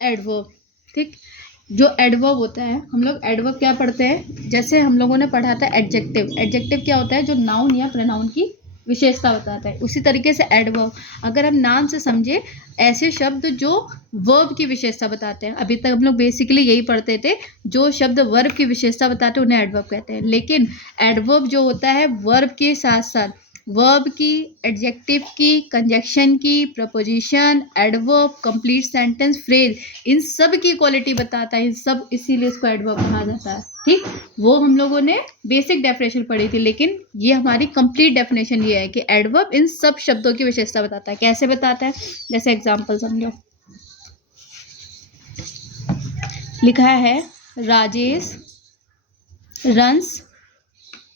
Adverb. ठीक, जो adverb होता है, हम लोग एडवर्ब क्या पढ़ते हैं, जैसे हम लोगों ने पढ़ा था एडजेक्टिव। एडजेक्टिव क्या होता है, जो नाउन या प्रोनाउन की विशेषता बताता है। उसी तरीके से एडवर्ब, अगर हम नाम से समझे, ऐसे शब्द जो वर्ब की विशेषता बताते हैं। अभी तक हम लोग बेसिकली यही पढ़ते थे, जो शब्द वर्ब की विशेषता बताते हैं उन्हें एडवर्ब कहते हैं। लेकिन एडवर्ब जो होता है वर्ब के साथ साथ वर्ब की, एडजेक्टिव की, कंजक्शन की, preposition, adverb, complete sentence, phrase, इन सब की क्वालिटी बताता है। इन सब, इसीलिए इसको एडवर्ब कहा जाता है। ठीक, वो हम लोगों ने बेसिक डेफिनेशन पढ़ी थी, लेकिन ये हमारी कंप्लीट डेफिनेशन ये है कि एडवर्ब इन सब शब्दों की विशेषता बताता है। कैसे बताता है, जैसे एग्जांपल समझो, लिखा है राजेश रन्स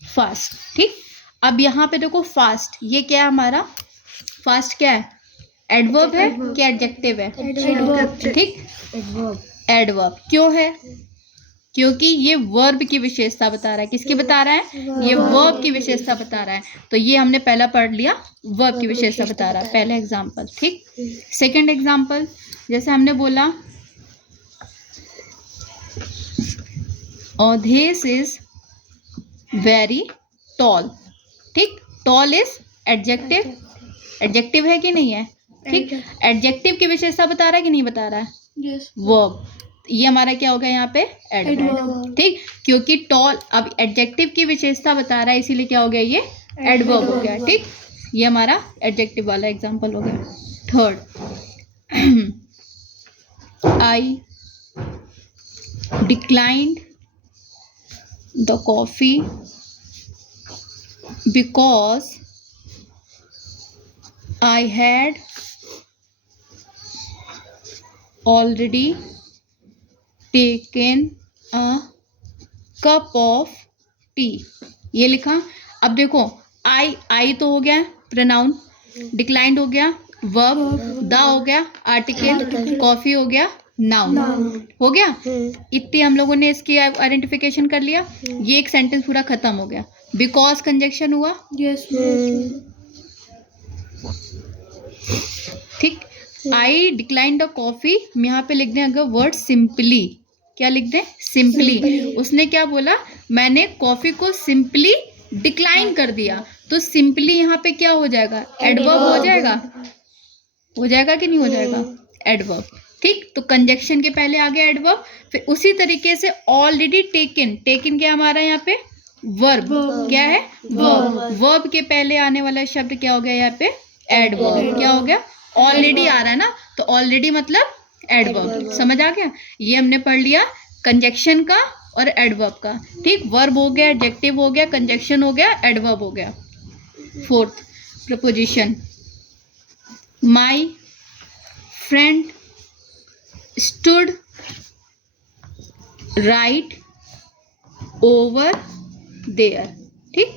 फास्ट। ठीक, अब यहाँ पे देखो फास्ट, ये क्या है हमारा, फास्ट क्या है, एडवर्ब है क्या एडजेक्टिव है? ठीक, एडवर्ब क्यों है, क्योंकि ये वर्ब की विशेषता बता रहा है। किसकी बता रहा है, ये वर्ब की विशेषता बता रहा है। तो ये हमने पहला पढ़ लिया, वर्ब की विशेषता बता रहा है, पहला एग्जाम्पल। ठीक, सेकंड एग्जाम्पल, जैसे हमने बोला Odhis इज वेरी टॉल। ठीक, टॉल इज एडजेक्टिव, एडजेक्टिव है कि नहीं है? ठीक, एडजेक्टिव की विशेषता बता रहा है कि नहीं बता रहा है? यस। वर्ब, ये हमारा क्या हो गया यहाँ पे, एडवर्ब। ठीक, क्योंकि टॉल अब एडजेक्टिव की विशेषता बता रहा है, इसीलिए क्या हो गया, ये एडवर्ब हो गया। ठीक, ये हमारा एडजेक्टिव वाला एग्जांपल हो गया। Third, I declined the coffee because I had already taken a cup of tea। ये लिखा। अब देखो, आई तो हो गया प्रोनाउन, डिक्लाइंड हो गया वर्ब, द हो गया आर्टिकल, कॉफी हो गया नाउन, हो गया। इतने हम लोगों ने इसकी आइडेंटिफिकेशन कर लिया। ये एक सेंटेंस पूरा खत्म हो गया। बिकॉज कंजक्शन हुआ। यस। ठीक, आई डिक्लाइन द कॉफी, हम यहाँ पे लिख दें अगर वर्ड सिंपली, क्या लिख दें, सिंपली। उसने क्या बोला, मैंने कॉफी को सिंपली डिक्लाइन कर दिया। तो सिंपली यहाँ पे क्या हो जाएगा, एडवर्ब हो जाएगा, हो जाएगा कि नहीं हो जाएगा, एडवर्ब। ठीक, तो कंजक्शन के पहले आ गया एडवर्ब। फिर उसी तरीके से ऑलरेडी टेकन, टेकन क्या हमारा यहाँ पे, वर्ब, क्या है, वर्ब। वर्ब के पहले आने वाला शब्द क्या हो गया यहाँ पे, एडवर्ब। क्या हो गया, ऑलरेडी आ रहा है ना, तो ऑलरेडी मतलब एडवर्ब। समझ आ गया? ये हमने पढ़ लिया कंजक्शन का और एडवर्ब का। ठीक, वर्ब हो गया, एडजेक्टिव हो गया, कंजक्शन हो गया, एडवर्ब हो गया। Fourth, preposition. My friend stood right over there. ठीक,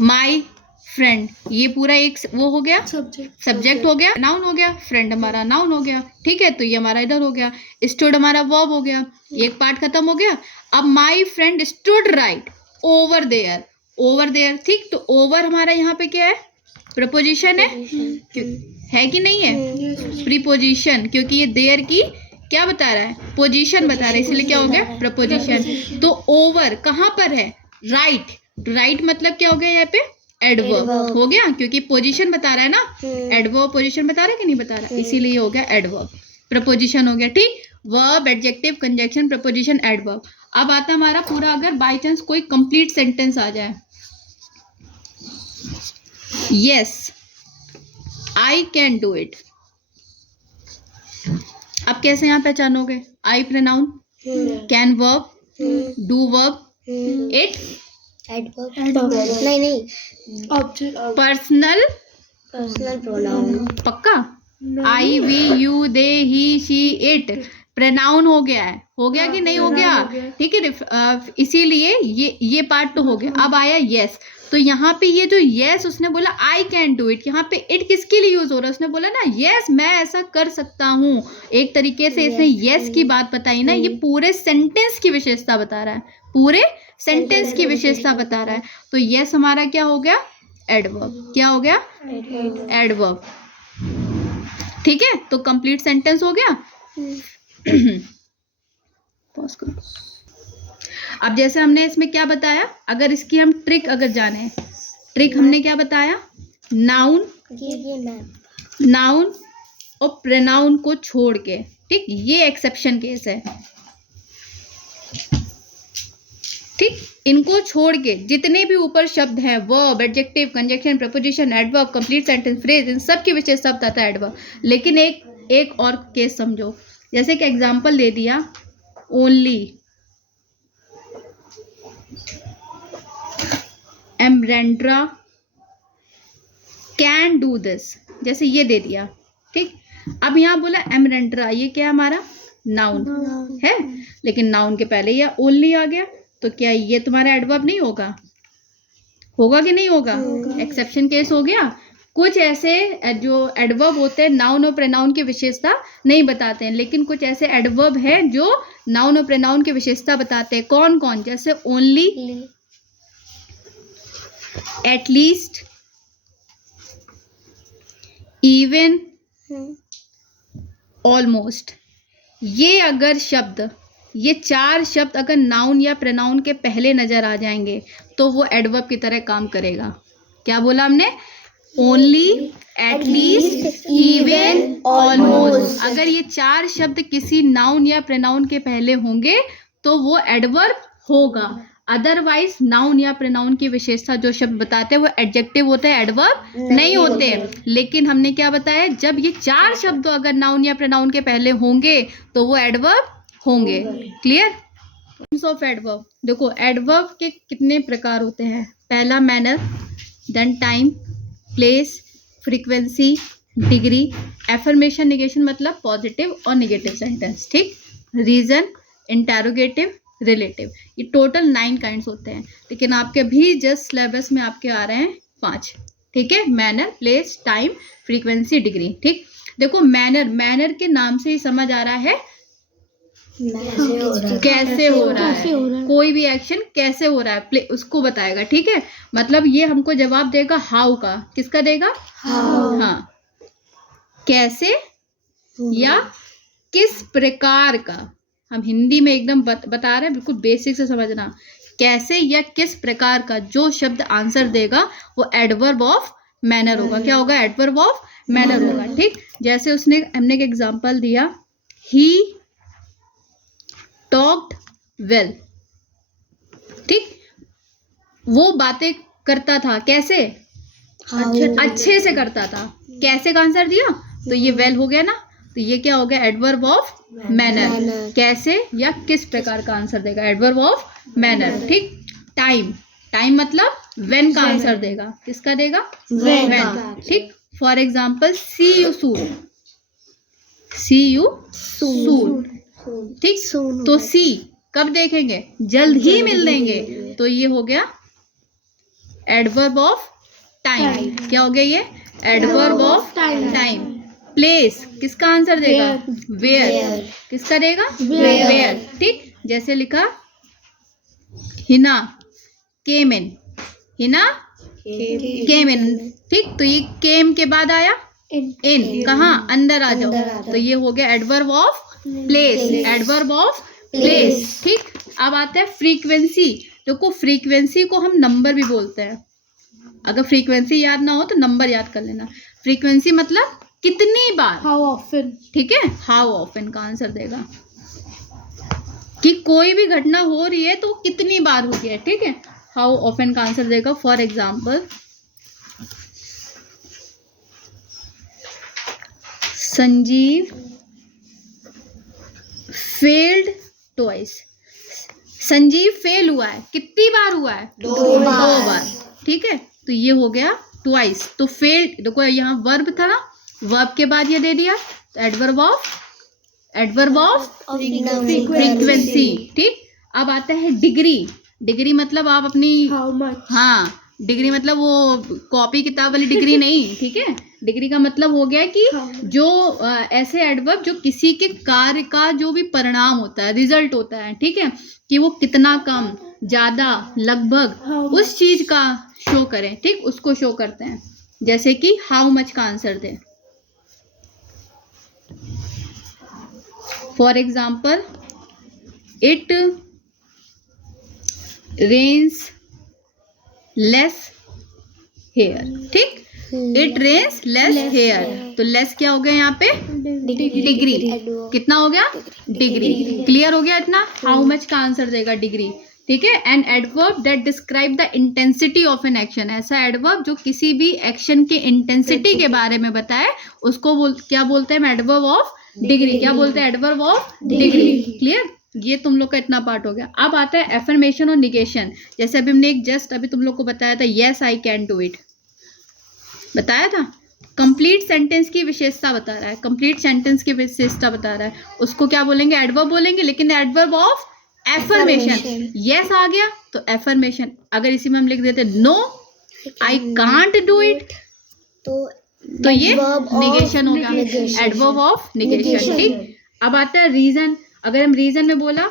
माय फ्रेंड, ये पूरा एक वो हो गया, सब्जेक्ट हो गया, नाउन हो गया, फ्रेंड हमारा नाउन हो गया। ठीक है, तो ये हमारा इधर हो गया, स्टूड हमारा वर्ब हो गया, एक पार्ट खत्म हो गया। अब my friend stood right over there, over there. ठीक, तो ओवर हमारा यहाँ पे क्या है, प्रपोजिशन है कि नहीं है, प्रीपोजिशन, क्योंकि ये देयर की क्या बता रहा है, पोजीशन बता रहा है, इसलिए क्या हो गया, प्रपोजिशन। तो ओवर कहाँ पर है, राइट, राइट मतलब क्या हो गया यहाँ पे, एडवर्ब हो गया, क्योंकि पोजीशन बता रहा है ना, एडवर्ब पोजीशन बता रहा है कि नहीं बता रहा है, इसीलिए हो गया एडवर्ब, प्रपोजिशन हो गया। ठीक, verb, adjective, conjunction, preposition, adverb. अब आता हमारा पूरा, अगर बाय चांस कोई कंप्लीट सेंटेंस आ जाए, yes I can do it. अब कैसे यहाँ पहचानोगे, I pronoun, can verb, do verb, it नहीं पर्सनल प्रोनाउन। पक्का, I we you they he she it pronoun हो गया है, हो गया कि नहीं हो गया? ठीक है, इसीलिए ये पार्ट तो हो गया। अब आया यस, तो यहाँ पे ये जो यस उसने बोला आई कैन डू इट, यहाँ पे इट किसके लिए यूज हो रहा है, उसने बोला ना यस मैं ऐसा कर सकता हूँ। एक तरीके से इसने यस की बात बताई ना, ये पूरे सेंटेंस की विशेषता बता रहा है, पूरे सेंटेंस की विशेषता बता रहा है। तो यस हमारा क्या हो गया, एडवर्ब। क्या हो गया, एडवर्ब। ठीक है, तो कंप्लीट सेंटेंस हो गया। पॉज करो। अब जैसे हमने इसमें क्या बताया, अगर इसकी हम ट्रिक अगर जाने, ट्रिक हमने क्या बताया, नाउन नाउन और प्रोनाउन को छोड़ के, ठीक, ये एक्सेप्शन केस है, ठीक, इनको छोड़ के जितने भी ऊपर शब्द हैं, verb, adjective, conjunction, preposition, adverb, complete sentence, phrase, इन सब की विशेषता बताता है एडवर्ब। लेकिन एक और केस समझो, जैसे कि एग्जांपल दे दिया, ओनली एमरेंड्रा कैन डू दिस, जैसे ये दे दिया, ठीक। अब यहाँ बोला एमरेंड्रा, ये क्या है हमारा नाउन है, लेकिन नाउन के पहले ये ओनली आ गया, तो क्या ये तुम्हारा एडवर्ब नहीं होगा? होगा कि नहीं होगा? एक्सेप्शन केस हो गया। कुछ ऐसे जो एडवर्ब होते हैं नाउन और प्रोनाउन की विशेषता नहीं बताते हैं, लेकिन कुछ ऐसे एडवर्ब हैं जो नाउन और प्रोनाउन की विशेषता बताते हैं। कौन कौन? जैसे ओनली, एटलीस्ट, इवन, ऑलमोस्ट। ये अगर शब्द, ये 4 शब्द अगर नाउन या प्रोनाउन के पहले नजर आ जाएंगे तो वो एडवर्ब की तरह काम करेगा। क्या बोला हमने? Only, at least, even, almost. अगर ये 4 शब्द किसी नाउन या प्रोनाउन के पहले होंगे तो वो एडवर्ब होगा। अदरवाइज नाउन या प्रोनाउन की विशेषता जो शब्द बताते हैं वो एडजेक्टिव होते हैं, एडवर्ब नहीं होते हैं। लेकिन हमने क्या बताया, जब ये 4 शब्द अगर नाउन या प्रोनाउन के पहले होंगे तो वो एडवर्ब होंगे। क्लियर? Types of adverb. देखो एडवर्ब के कितने प्रकार होते हैं। पहला manner, then time, place, frequency, degree, affirmation, negation मतलब पॉजिटिव और नेगेटिव सेंटेंस, ठीक, रीजन, इंटेरोगेटिव, रिलेटिव। ये टोटल 9 काइंड्स होते हैं, लेकिन आपके भी जस्ट सिलेबस में आपके आ रहे हैं 5, ठीक है। Manner, place, time, frequency, degree, ठीक। देखो मैनर के नाम से ही समझ आ रहा है कैसे हो रहा है, कोई भी एक्शन कैसे हो रहा है उसको बताएगा, ठीक है। मतलब ये हमको जवाब देगा हाउ का। किसका देगा? हाउ। हाँ, कैसे या किस प्रकार का। हम हिंदी में एकदम बता रहे हैं, बिल्कुल बेसिक से समझना। कैसे या किस प्रकार का जो शब्द आंसर देगा वो एडवर्ब ऑफ मैनर होगा। क्या होगा? एडवर्ब ऑफ मैनर होगा, ठीक। जैसे हमने एक एग्जांपल दिया, ही टॉक्ड वेल, ठीक, वो बातें करता था कैसे? अच्छे से करता था। कैसे का आंसर दिया तो ये वेल हो गया ना, तो ये क्या हो गया? Adverb of manner. कैसे या किस प्रकार का आंसर देगा, एडवर्ब ऑफ मैनर, ठीक। टाइम मतलब व्हेन का आंसर देगा। किसका देगा? व्हेन, ठीक। For example see you soon, ठीक। तो सी कब देखेंगे? जल्द ही मिल लेंगे, तो ये हो गया एडवर्ब ऑफ टाइम। क्या हो गया ये? Adverb of time. प्लेस किसका आंसर देगा? वेयर। किसका देगा? वेयर, ठीक। जैसे लिखा हिना केम इन, हिना केम इन, ठीक। तो ये केम के बाद आया इन, कहाँ? अंदर आ जाओ, तो ये हो गया adverb of place, adverb of place, ठीक। अब आता है फ्रीक्वेंसी। देखो फ्रीक्वेंसी को हम नंबर भी बोलते हैं। अगर फ्रीक्वेंसी याद ना हो तो नंबर याद कर लेना। फ्रीक्वेंसी मतलब कितनी बार, हाउ ऑफन, ठीक है। हाउ ऑफन का आंसर देगा कि कोई भी घटना हो रही है तो कितनी बार हुई है, ठीक है। हाउ ऑफन का आंसर देगा। For example Sanjeev failed twice. Sanjeev fail हुआ है, कितनी बार हुआ है? 2 बार, ठीक है। तो ये हो गया ट्वाइस। तो फेल्ड, देखो यहाँ वर्ब था ना, वर्ब के बाद ये दे दिया, तो एडवर्ब ऑफ फ्रीक्वेंसी, ठीक। अब आता है डिग्री मतलब आप अपनी, हाँ, डिग्री मतलब वो कॉपी किताब वाली डिग्री नहीं, ठीक है। डिग्री का मतलब हो गया कि जो ऐसे एडवर्ब जो किसी के कार्य का जो भी परिणाम होता है, रिजल्ट होता है, ठीक है, कि वो कितना कम, ज्यादा, लगभग उस चीज का शो करें, ठीक, उसको शो करते हैं। जैसे कि हाउ मच का आंसर दे। For example it rains less here, ठीक, इट रेन्स लेस हेयर, तो लेस क्या हो गया यहाँ पे, डिग्री, कितना हो गया, डिग्री, क्लियर हो गया इतना, हाउ मच का आंसर देगा डिग्री, ठीक है। An adverb that describe the intensity of an action, ऐसा एडवर्ब जो किसी भी एक्शन के इंटेंसिटी के बारे में बताए उसको क्या बोलते हैं, एडवर्ब ऑफ डिग्री, क्या बोलते हैं, एडवर्ब ऑफ डिग्री, क्लियर। ये तुम लोग का इतना पार्ट हो गया। अब आता है एफर्मेशन और निगेशन, जैसे अभी हमने एक जस्ट अभी तुम लोग को बताया था, yes I can do it, बताया था। कंप्लीट सेंटेंस की विशेषता बता रहा है, कंप्लीट सेंटेंस की विशेषता बता रहा है, उसको क्या बोलेंगे, एडवर्ब बोलेंगे, लेकिन एडवर्ब ऑफ एफर्मेशन। यस आ गया तो एफर्मेशन, अगर इसी में हम लिख देते no I can't do it, तो ये निगेशन हो गया, एडवर्ब ऑफ निगेशन, ठीक। अब आता है रीजन, अगर हम रीजन में बोला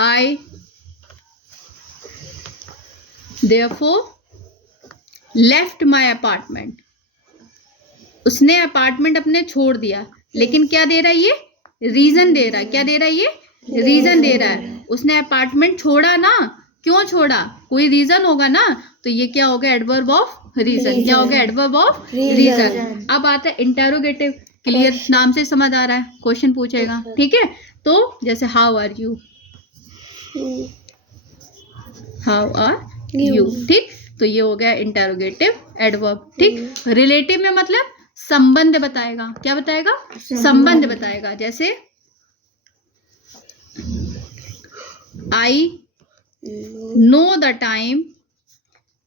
आई देयरफॉर लेफ्ट माई अपार्टमेंट, उसने अपार्टमेंट अपने छोड़ दिया, लेकिन क्या दे रहा है, ये रीजन दे रहा है, क्या दे रहा है, ये रीजन दे रहा है, उसने अपार्टमेंट छोड़ा ना, क्यों छोड़ा, कोई रीजन होगा ना, तो ये क्या होगा, एडवर्ब ऑफ रीजन, क्या होगा, एडवर्ब ऑफ रीजन। अब आता है इंटेरोगेटिव, क्लियर, नाम से समझ आ रहा है, क्वेश्चन पूछेगा, ठीक है। तो जैसे how are you, how are you, ठीक, तो ये हो गया इंटेरोगेटिव एडवर्ब, ठीक। रिलेटिव में मतलब संबंध बताएगा, क्या बताएगा, संबंध बताएगा, जैसे I know the time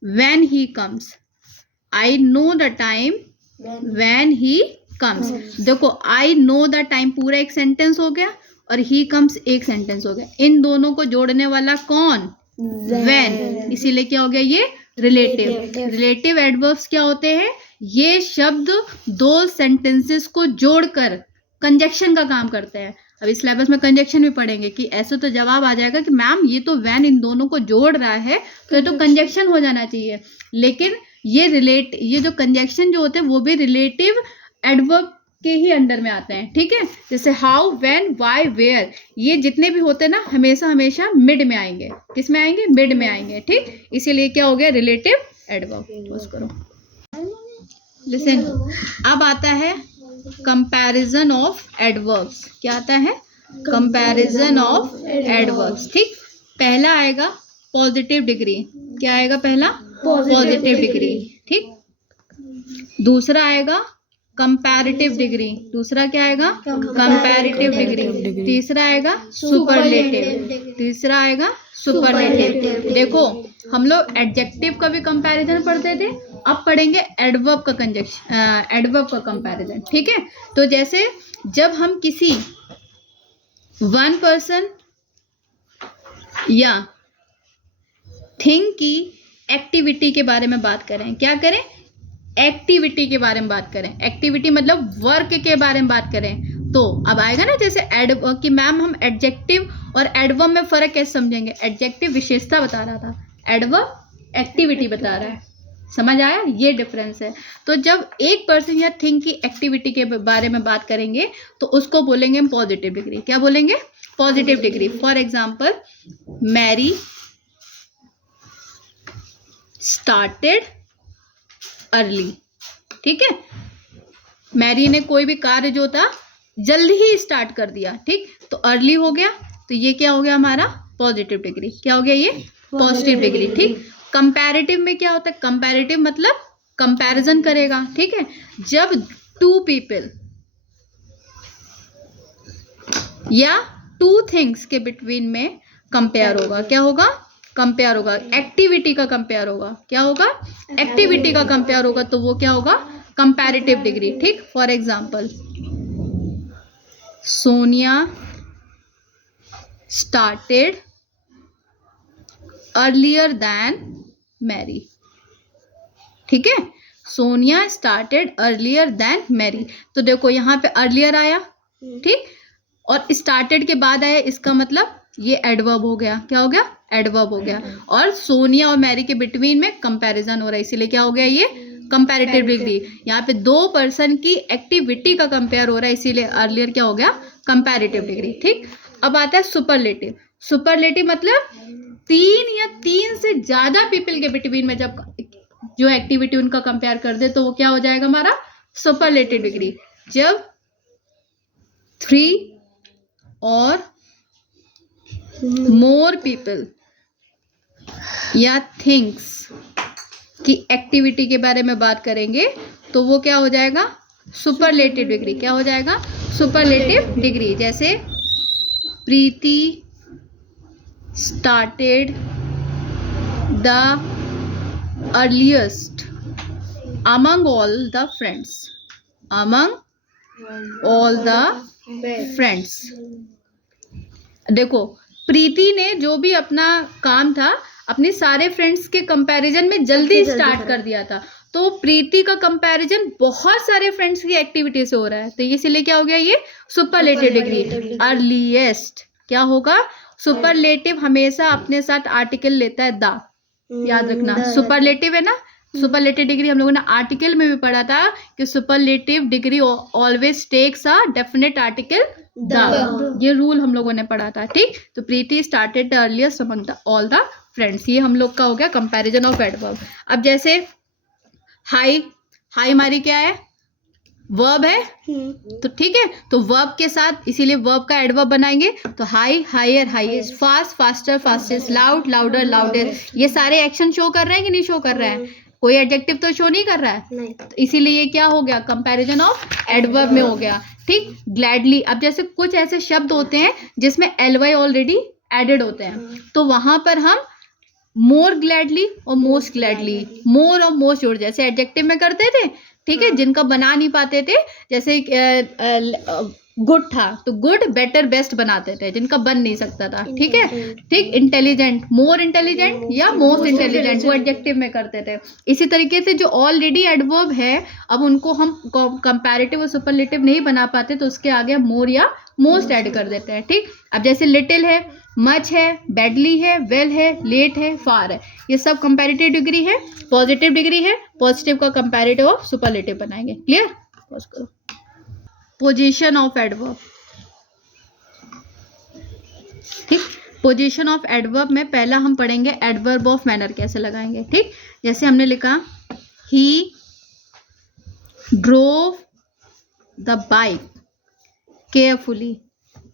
when he comes, I know the time when he comes. देखो आई नो द टाइम पूरा एक सेंटेंस हो गया और ही कम्स एक सेंटेंस हो गया, इन दोनों को जोड़ने वाला कौन, व्हेन, इसीलिए क्या हो गया, ये रिलेटिव। रिलेटिव एडवर्ब्स क्या होते हैं, ये शब्द दो सेंटेंसेस को जोड़कर कंजक्शन का काम करते हैं। अब इस सिलेबस में कंजक्शन भी पढ़ेंगे कि ऐसे तो जवाब आ जाएगा कि मैम ये तो व्हेन इन दोनों को जोड़ रहा है तो ये तो कंजक्शन हो जाना चाहिए, लेकिन ये जो कंजक्शन जो होते हैं वो भी रिलेटिव एडवर्ब के ही अंडर में आते हैं, ठीक है। जैसे हाउ, व्हेन, व्हाई, वेयर, ये जितने भी होते हैं ना हमेशा मिड में आएंगे, किस में आएंगे, मिड में आएंगे, ठीक। इसीलिए क्या हो गया, रिलेटिव एडवर्ब। बस करो, लिसन। अब आता है कंपैरिजन ऑफ एडवर्ब्स, क्या आता है, कंपैरिजन ऑफ एडवर्ब्स, ठीक। पहला आएगा पॉजिटिव डिग्री, क्या आएगा, पहला पॉजिटिव डिग्री, ठीक। दूसरा आएगा कंपैरेटिव डिग्री, दूसरा क्या आएगा, कंपैरेटिव डिग्री। तीसरा आएगा सुपरलेटिव, तीसरा आएगा सुपरलेटिव। देखो हम लोग एडजेक्टिव का भी कंपैरिजन पढ़ते थे, अब पढ़ेंगे एडवर्ब का एडवर्ब का कंपैरिजन, ठीक है। तो जैसे जब हम किसी वन पर्सन या थिंग की एक्टिविटी के बारे में बात करें, क्या करें, एक्टिविटी के बारे में बात करें, एक्टिविटी मतलब वर्क के बारे में बात करें, तो अब आएगा ना जैसे एडवर्ब कि मैम हम एडजेक्टिव और एडवर्ब में फर्क कैसे समझेंगे, एडजेक्टिव विशेषता बता रहा था, एडवर्ब एक्टिविटी बता रहा है, समझ आया, ये डिफरेंस है। तो जब एक पर्सन या थिंग की एक्टिविटी के बारे में बात करेंगे तो उसको बोलेंगे हम पॉजिटिव डिग्री, क्या बोलेंगे, positive degree. For example Mary started early, ठीक है, मैरी ने कोई भी कार्य जो था जल्दी ही स्टार्ट कर दिया, ठीक, तो अर्ली हो गया, तो ये क्या हो गया हमारा पॉजिटिव डिग्री, क्या हो गया, ये पॉजिटिव डिग्री, ठीक। कंपैरेटिव में क्या होता है, कंपैरेटिव मतलब कंपैरिजन करेगा, ठीक है। जब टू पीपल या टू थिंग्स के बिटवीन में कंपेयर होगा, क्या होगा, कंपेयर होगा, एक्टिविटी का कंपेयर होगा, क्या होगा, एक्टिविटी का कंपेयर होगा, तो वो क्या होगा, कंपैरेटिव डिग्री, ठीक। For example Sonia started earlier than Mary, ठीक है, Sonia started earlier than Mary, तो देखो यहाँ पे अर्लियर आया, ठीक, और स्टार्टेड के बाद आया, इसका मतलब ये एडवर्ब हो गया, क्या हो गया, एडवर्ब हो गया, और सोनिया और मैरी के बिटवीन में कंपैरिजन हो रहा है, इसीलिए क्या हो गया, ये कंपैरेटिव डिग्री। यहाँ पे दो पर्सन की एक्टिविटी का कंपेयर हो रहा है, इसीलिए अर्लियर क्या हो गया, कंपैरेटिव डिग्री, ठीक। अब आता है सुपरलेटिव। सुपरलेटिव मतलब 3 या 3 से ज्यादा पीपल के बिटवीन में जब जो एक्टिविटी उनका कंपेयर कर दे तो वो क्या हो जाएगा हमारा सुपरलेटिव डिग्री। जब 3 और मोर पीपल या थिंग्स की एक्टिविटी के बारे में बात करेंगे तो वो क्या हो जाएगा सुपरलेटिव डिग्री। क्या हो जाएगा सुपरलेटिव डिग्री। जैसे प्रीति started the earliest among all the friends, among all the friends। देखो प्रीति ने जो भी अपना काम था अपने सारे फ्रेंड्स के कंपैरिजन में जल्दी स्टार्ट कर दिया था, तो प्रीति का कंपैरिजन बहुत सारे फ्रेंड्स की एक्टिविटी से हो रहा है, तो इसीलिए क्या हो गया ये सुपरलेटिव डिग्री। अर्लीएस्ट क्या होगा सुपरलेटिव हमेशा अपने साथ आर्टिकल लेता है द, याद रखना। सुपरलेटिव है ना, सुपरलेटिव डिग्री हम लोगों ने आर्टिकल में भी पढ़ा था कि superlative degree always takes a definite article the, ये रूल हम लोगों ने पढ़ा था, ठीक। तो Preeti started the earliest among the all the friends, ये हम लोग का हो गया कंपैरिजन ऑफ एडवर्ब। अब जैसे हाई, हाई हमारी क्या है वर्ब है, तो ठीक है, तो वर्ब के साथ इसीलिए वर्ब का एडवर्ब बनाएंगे तो high, higher, highest, fast, faster, fastest, loud, louder, loudest, ये सारे एक्शन शो कर रहे हैं कि नहीं शो कर रहे हैं, कोई एडजेक्टिव तो शो नहीं कर रहा है, तो इसीलिए ये क्या हो गया कंपैरिजन ऑफ एडवर्ब में हो गया, ठीक। ग्लैडली, अब जैसे कुछ ऐसे शब्द होते हैं जिसमें एलवाई ऑलरेडी एडेड होते हैं तो वहां पर हम मोर ग्लैडली और मोस्ट ग्लैडली, मोर और मोस्ट जोड़ जैसे एडजेक्टिव में करते थे, ठीक है। जिनका बना नहीं पाते थे जैसे गुड था तो गुड, बेटर, बेस्ट बनाते थे, जिनका बन नहीं सकता था, ठीक है, ठीक। इंटेलिजेंट, मोर इंटेलिजेंट या मोस्ट इंटेलिजेंट, वो एडजेक्टिव में करते थे। इसी तरीके से जो ऑलरेडी एडवर्ब है अब उनको हम कंपैरेटिव और सुपरलेटिव नहीं बना पाते तो उसके आगे मोर या मोस्ट ऐड कर देते हैं, ठीक। अब जैसे लिटिल है, मच है, बैडली है, वेल है, लेट है, फार है, ये सब कंपैरेटिव डिग्री है। पॉजिटिव डिग्री है, पॉजिटिव का कंपैरेटिव और सुपरलेटिव बनाएंगे। क्लियर, पॉज करो। पोजीशन ऑफ एडवर्ब, ठीक। पोजीशन ऑफ एडवर्ब में पहला हम पढ़ेंगे एडवर्ब ऑफ मैनर कैसे लगाएंगे, ठीक। जैसे हमने लिखा he drove the bike carefully,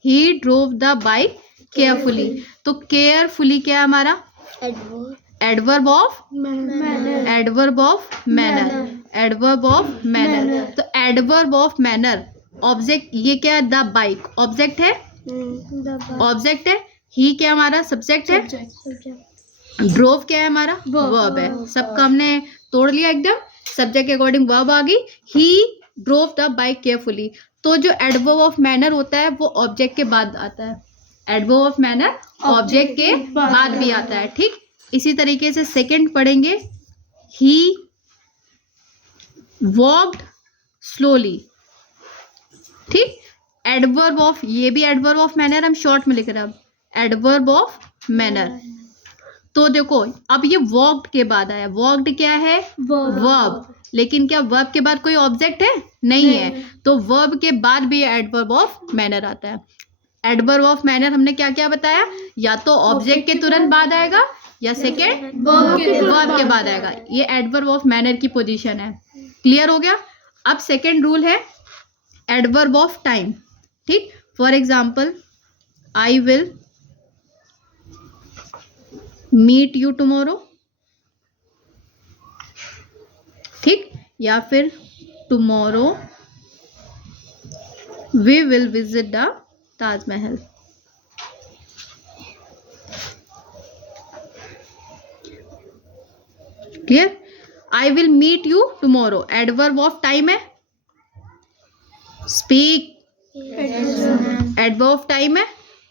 he drove the bike carefully, तो केयरफुली क्या है हमारा adverb of manner, adverb of manner, adverb of manner. तो एडवर्ब ऑफ मैनर ऑब्जेक्ट, ये क्या है द बाइक ऑब्जेक्ट है, ऑब्जेक्ट है, ही क्या हमारा सब्जेक्ट है, ड्रोव क्या है हमारा वर्ब है, सबका हमने तोड़ लिया एकदम, सब्जेक्ट के अकॉर्डिंग वर्ब आ गई। ही ड्रोव द बाइक केयरफुली, तो जो एडवर्ब ऑफ मैनर होता है वो ऑब्जेक्ट के बाद आता है, एडवर्ब ऑफ मैनर ऑब्जेक्ट के बाद भी आता है, ठीक। इसी तरीके से सेकंड पढ़ेंगे ही वॉक्ड स्लोली, ठीक। एडवर्ब ऑफ, ये भी एडवर्ब ऑफ मैनर हम शॉर्ट में लिख रहे हैं, एडवर्ब ऑफ मैनर। तो देखो अब ये वॉक्ड के बाद आया, वॉक्ड क्या है वर्ब, लेकिन क्या वर्ब के बाद कोई ऑब्जेक्ट है नहीं है, तो वर्ब के बाद भी एडवर्ब ऑफ मैनर आता है। एडवर्ब ऑफ मैनर हमने क्या क्या बताया, या तो ऑब्जेक्ट के तुरंत बाद आएगा या सेकेंड वर्ब के बाद आएगा, ये एडवर्ब ऑफ मैनर की पोजीशन है। क्लियर हो गया। अब सेकेंड रूल है एडवर्ब ऑफ टाइम, ठीक। For example I will meet you tomorrow, ठीक, या फिर tomorrow we will visit the Taj Mahal. Clear. I will meet you tomorrow adverb of time है, स्पीक एडवर्ब ऑफ टाइम है,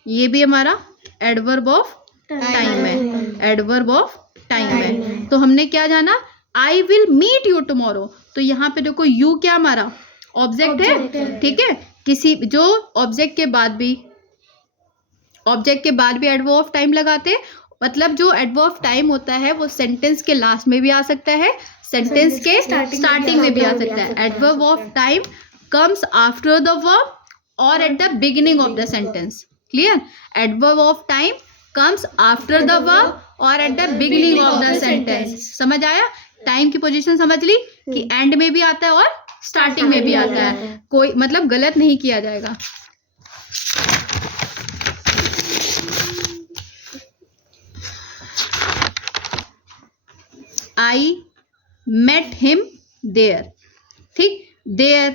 ये भी हमारा एडवर्ब ऑफ टाइम है, एडवर्ब ऑफ टाइम है। तो हमने क्या जाना, I will meet you tomorrow, तो यहाँ पे देखो यू क्या हमारा ऑब्जेक्ट है, ठीक है। किसी जो ऑब्जेक्ट के बाद भी एडवर्ब ऑफ टाइम लगाते, मतलब जो एडवर्ब ऑफ टाइम होता है वो सेंटेंस के लास्ट में भी आ सकता है, सेंटेंस के स्टार्टिंग में भी आ सकता है। Adverb of time comes after the verb or at the beginning of the sentence. Clear? Adverb of time comes after the verb or at the beginning of the sentence. समझ आया? Time की position समझ ली कि and में भी आता है और स्टार्टिंग में भी आता है, कोई मतलब गलत नहीं किया जाएगा. I met him there. ठीक, there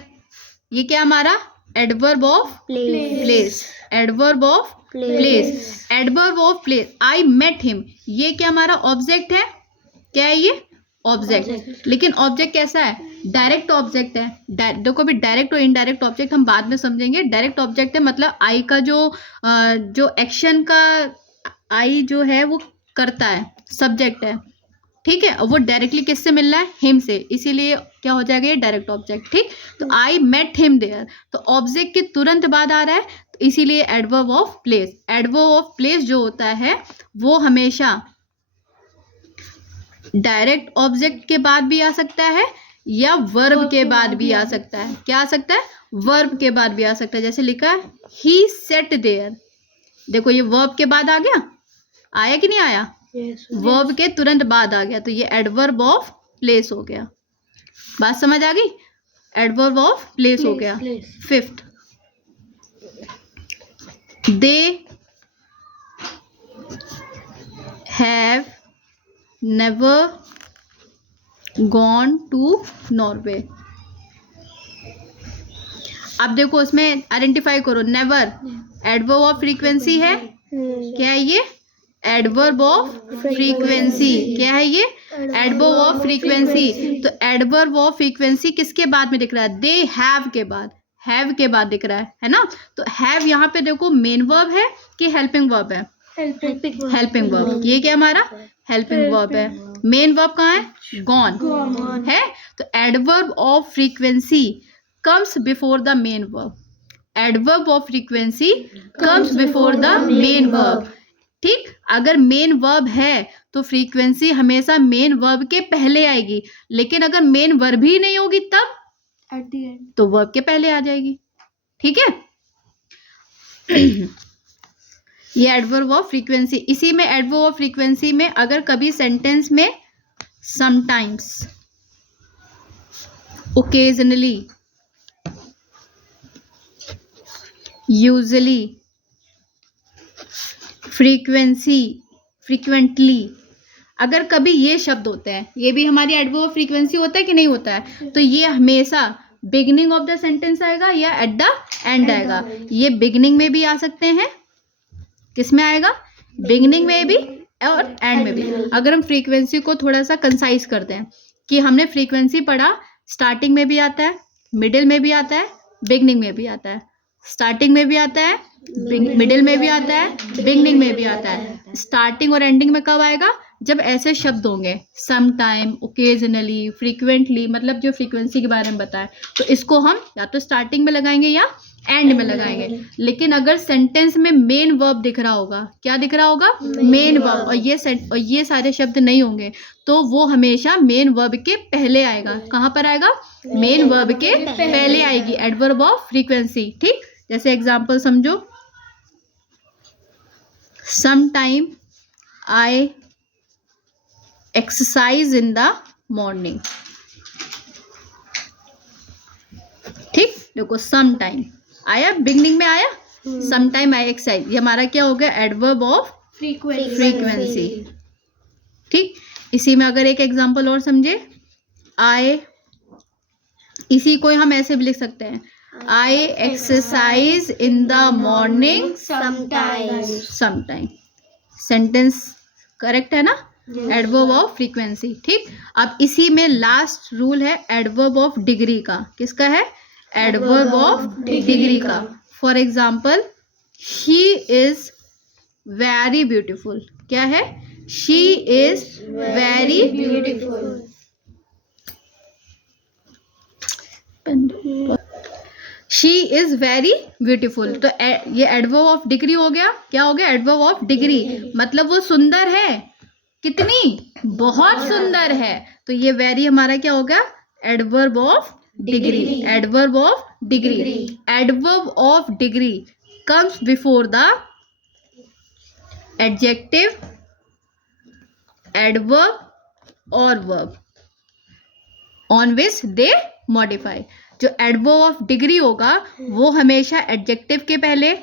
ये क्या हमारा adverb of place. Adverb of place. Adverb of place. I met him ये क्या हमारा ऑब्जेक्ट है. क्या है ये? ऑब्जेक्ट. लेकिन ऑब्जेक्ट कैसा है? डायरेक्ट ऑब्जेक्ट है. देखो भी डायरेक्ट और इनडायरेक्ट ऑब्जेक्ट हम बाद में समझेंगे. डायरेक्ट ऑब्जेक्ट है मतलब आई का जो एक्शन का आई जो है वो करता है, सब्जेक्ट है. ठीक है, वो डायरेक्टली किससे मिल रहा है? हिम से, इसीलिए क्या हो जाएगा ये डायरेक्ट ऑब्जेक्ट. ठीक, तो आई मेट हिम देयर तो ऑब्जेक्ट के तुरंत बाद आ रहा है, तो इसीलिए adverb of place. Adverb of place जो होता है वो हमेशा डायरेक्ट ऑब्जेक्ट के बाद भी आ सकता है या वर्ब के बाद भी आ सकता है. क्या आ सकता है? वर्ब के बाद भी आ सकता है. जैसे लिखा है ही सेट देयर. देखो ये वर्ब के बाद आ गया, आया कि नहीं आया? वर्ब के तुरंत बाद आ गया, तो ये एडवर्ब ऑफ प्लेस हो गया. बात समझ आ गई? एडवर्ब ऑफ प्लेस हो गया. Fifth, they have never gone to Norway. अब देखो उसमें आइडेंटिफाई करो. नेवर एडवर्ब ऑफ फ्रीक्वेंसी है. क्या है ये? Adverb of frequency. क्या है ये? Adverb of frequency. तो एडवर्ब ऑफ फ्रीक्वेंसी किसके बाद में दिख रहा है? दे हैव के बाद. हैव के बाद दिख रहा है ना. तो हैव यहाँ पे देखो मेन वर्ब है कि हेल्पिंग वर्ब है? Helping verb. ये क्या हमारा? हेल्पिंग वर्ब है. मेन वर्ब कहाँ है? गॉन है. तो adverb of frequency comes before the main verb. Adverb of frequency comes before the main verb. ठीक, अगर मेन वर्ब है तो फ्रीक्वेंसी हमेशा मेन वर्ब के पहले आएगी, लेकिन अगर मेन वर्ब ही नहीं होगी तब एट द एंड तो वर्ब के पहले आ जाएगी. ठीक है. ये एडवर्ब ऑफ फ्रीक्वेंसी. इसी में एडवर्ब ऑफ फ्रीक्वेंसी में अगर कभी सेंटेंस में sometimes, occasionally, usually, frequency, frequently, अगर कभी ये शब्द होते हैं, ये भी हमारी एडवर्ब ऑफ फ्रीक्वेंसी होता है कि नहीं होता है? तो ये हमेशा बिगिनिंग ऑफ द सेंटेंस आएगा या एट द एंड आएगा. ये बिगिनिंग में भी आ सकते हैं. किस में आएगा? बिगिनिंग में भी और एंड में भी. अगर हम फ्रीक्वेंसी को थोड़ा सा कंसाइज करते हैं कि हमने फ्रीक्वेंसी पढ़ा, स्टार्टिंग में भी आता है, मिडिल में भी आता है, बिगिनिंग में भी आता है. स्टार्टिंग में भी आता है, मिडिल में भी आता है, बिगिनिंग में भी आता है. स्टार्टिंग और एंडिंग में कब आएगा? जब ऐसे शब्द होंगे सम टाइम, ओकेजनली, फ्रीक्वेंटली, मतलब जो फ्रीक्वेंसी के बारे में बताए, तो इसको हम या तो स्टार्टिंग में लगाएंगे या एंड में लगाएंगे. लेकिन अगर सेंटेंस में मेन वर्ब दिख रहा होगा, क्या दिख रहा होगा? मेन वर्ब, और ये सारे शब्द नहीं होंगे तो वो हमेशा मेन वर्ब के पहले आएगा. कहाँ पर आएगा? मेन वर्ब के पहले आएगी एडवर्ब ऑफ फ्रीक्वेंसी. ठीक, जैसे एग्जांपल समझो. Some time I exercise in the morning. ठीक, देखो सम टाइम आया, बिगनिंग में आया, सम टाइम आई एक्सरसाइज, ये हमारा क्या हो गया? Adverb of frequency. ठीक, इसी में अगर एक एग्जांपल और समझे, आई, इसी को हम ऐसे भी लिख सकते हैं, I exercise in the morning sometime. Sentence correct है ना? Adverb of frequency. ठीक, अब इसी में लास्ट रूल है एडवर्ब ऑफ डिग्री का. किसका है? एडवर्ब ऑफ डिग्री का. For example, she is very beautiful. क्या है? She is very beautiful. She is very beautiful. तो ये एडवर्ब ऑफ डिग्री हो गया. क्या हो गया? Adverb of degree. मतलब वो सुंदर है. कितनी? बहुत सुंदर है. तो ये वेरी हमारा क्या हो गया? Adverb of degree, adverb of degree, adverb of degree comes before the adjective, adverb or verb on which they modify. जो adverb of degree होगा वो हमेशा adjective के पहले,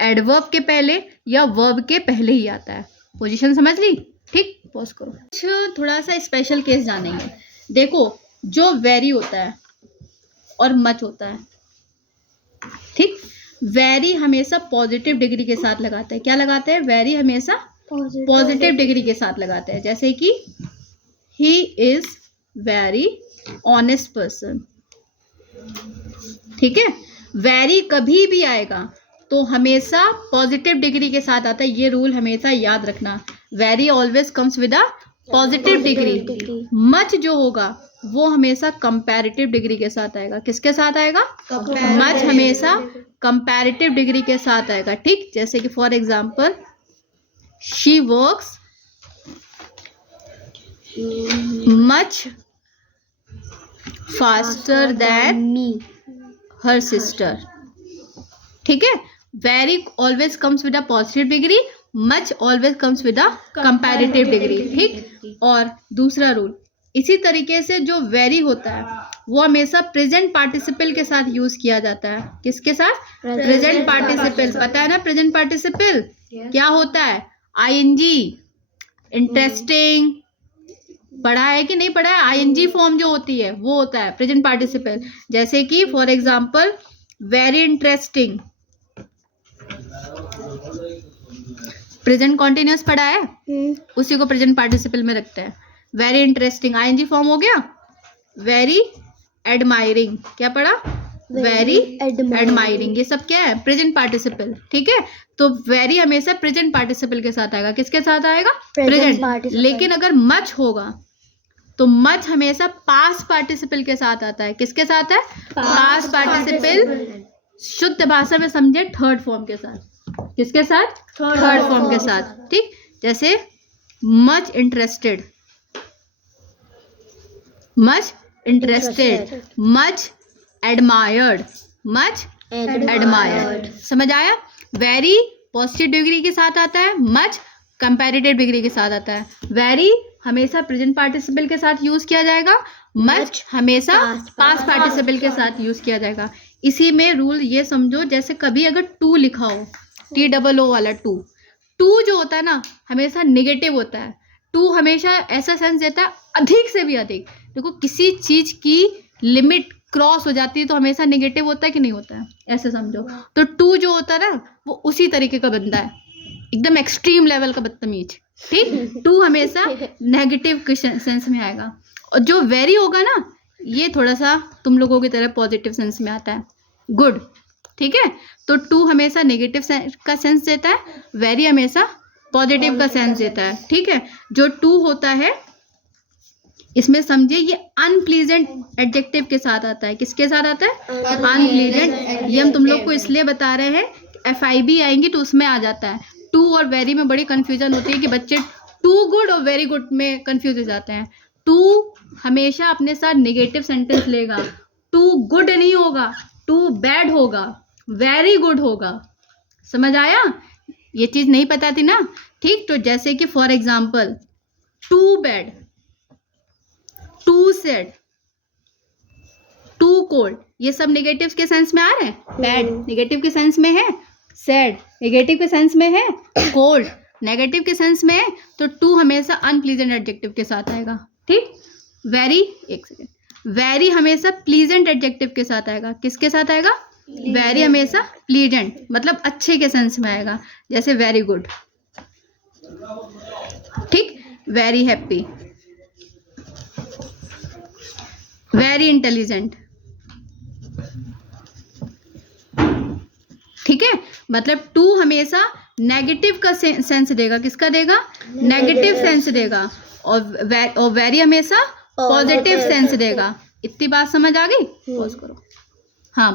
adverb के पहले या verb के पहले ही आता है. पोजीशन समझ ली? ठीक, पॉज करो. कुछ थोड़ा सा स्पेशल केस जानेंगे. देखो, जो वेरी होता है और मच होता है, ठीक. वेरी हमेशा पॉजिटिव डिग्री के साथ लगाते हैं. क्या लगाते हैं? वेरी हमेशा पॉजिटिव डिग्री के साथ लगाते हैं. जैसे कि he is very honest person. ठीक है. वेरी कभी भी आएगा तो हमेशा पॉजिटिव डिग्री के साथ आता है. ये रूल हमेशा याद रखना. Very always comes with a positive degree. Much जो होगा वो हमेशा कंपैरेटिव डिग्री के साथ आएगा. किसके साथ आएगा? मच हमेशा कंपैरेटिव डिग्री के साथ आएगा. ठीक. जैसे कि for example, she works much faster than me. Her sister. ठीक है. Very always comes with a positive degree, much always comes with a comparative degree. ठीक. और दूसरा रूल, इसी तरीके से जो वेरी होता है वो हमेशा प्रेजेंट पार्टिसिपल के साथ यूज किया जाता है. किसके साथ? Present participle. पता है ना प्रेजेंट पार्टिसिपल क्या होता है? आईएनजी. इंटरेस्टिंग पढ़ा है कि नहीं पढ़ा है? आईएनजी फॉर्म जो होती है वो होता है प्रेजेंट पार्टिसिपल. जैसे कि for example, very interesting. Present continuous पढ़ा है, उसी को प्रेजेंट पार्टिसिपल में रखते हैं. वेरी इंटरेस्टिंग आईएनजी फॉर्म हो गया. वेरी एडमायरिंग क्या पढ़ा? Very admiring. ये सब क्या है? Present participle. ठीक है. तो वेरी हमेशा प्रेजेंट पार्टिसिपल के साथ आएगा. किसके साथ आएगा? प्रेजेंट. लेकिन अगर मच होगा तो मच हमेशा पास्ट पार्टिसिपल के साथ आता है. किसके साथ है? Past participle. शुद्ध भाषा में समझे, थर्ड फॉर्म के साथ. किसके साथ? थर्ड फॉर्म के साथ. ठीक. जैसे much interested, much interested, much admired, much admired. समझ आया? वेरी पॉजिटिव डिग्री के साथ आता है, मच कंपैरेटिव डिग्री के साथ आता है. वेरी हमेशा प्रेजेंट पार्टिसिपल के साथ यूज किया जाएगा, मच हमेशा पास्ट पार्टिसिपल के साथ यूज किया जाएगा. इसी में रूल ये समझो, जैसे कभी अगर टू लिखा हो, TOO वाला टू, टू जो होता है ना हमेशा नेगेटिव होता है. टू हमेशा ऐसा सेंस देता है अधिक से भी अधिक. देखो, किसी चीज की लिमिट क्रॉस हो जाती है तो हमेशा नेगेटिव होता है कि नहीं होता है? ऐसे समझो. तो टू जो होता है ना वो उसी तरीके का बंदा है, एकदम एक्सट्रीम लेवल का बदतमीज. ठीक. टू हमेशा नेगेटिव सेंस में आएगा. और जो वेरी होगा ना ये थोड़ा सा तुम लोगों की तरह पॉजिटिव सेंस में आता है, गुड. ठीक है. तो टू हमेशा नेगेटिव का सेंस देता है, वेरी हमेशा पॉजिटिव का सेंस देता है. ठीक है. जो टू होता है इसमें समझिए ये अनप्लीजेंट एडजेक्टिव के साथ आता है. किसके साथ आता है? अनप्लीजेंट. ये हम तुम लोग को इसलिए बता रहे हैं, FIB आएंगी तो उसमें आ जाता है. टू और वेरी में बड़ी कंफ्यूजन होती है कि बच्चे टू गुड और वेरी गुड में कंफ्यूज हो जाते हैं. टू हमेशा अपने साथ नेगेटिव सेंटेंस लेगा. टू गुड नहीं होगा, टू बैड होगा, वेरी गुड होगा. समझ आया? ये चीज नहीं पता थी ना. ठीक. तो जैसे कि for example, too bad, too sad, too cold, ये सब नेगेटिव के सेंस में आ रहे हैं. बैड नेगेटिव के सेंस में है, सैड नेगेटिव के सेंस में है, कोल्ड नेगेटिव के सेंस में है. तो टू हमेशा अनप्लीजेंट एडजेक्टिव के साथ आएगा. ठीक. वेरी, एक सेकेंड, वेरी हमेशा प्लीजेंट एडजेक्टिव के साथ आएगा. किसके साथ आएगा? वेरी हमेशा प्लीजेंट मतलब अच्छे के सेंस में आएगा. जैसे वेरी गुड. ठीक. Very happy, very intelligent. ठीक है. मतलब टू हमेशा नेगेटिव का सेंस देगा. किसका देगा? नेगेटिव सेंस देगा. और वेरी हमेशा पॉजिटिव सेंस देगा. इतनी बात समझ आ गई? पॉज करो. हाँ.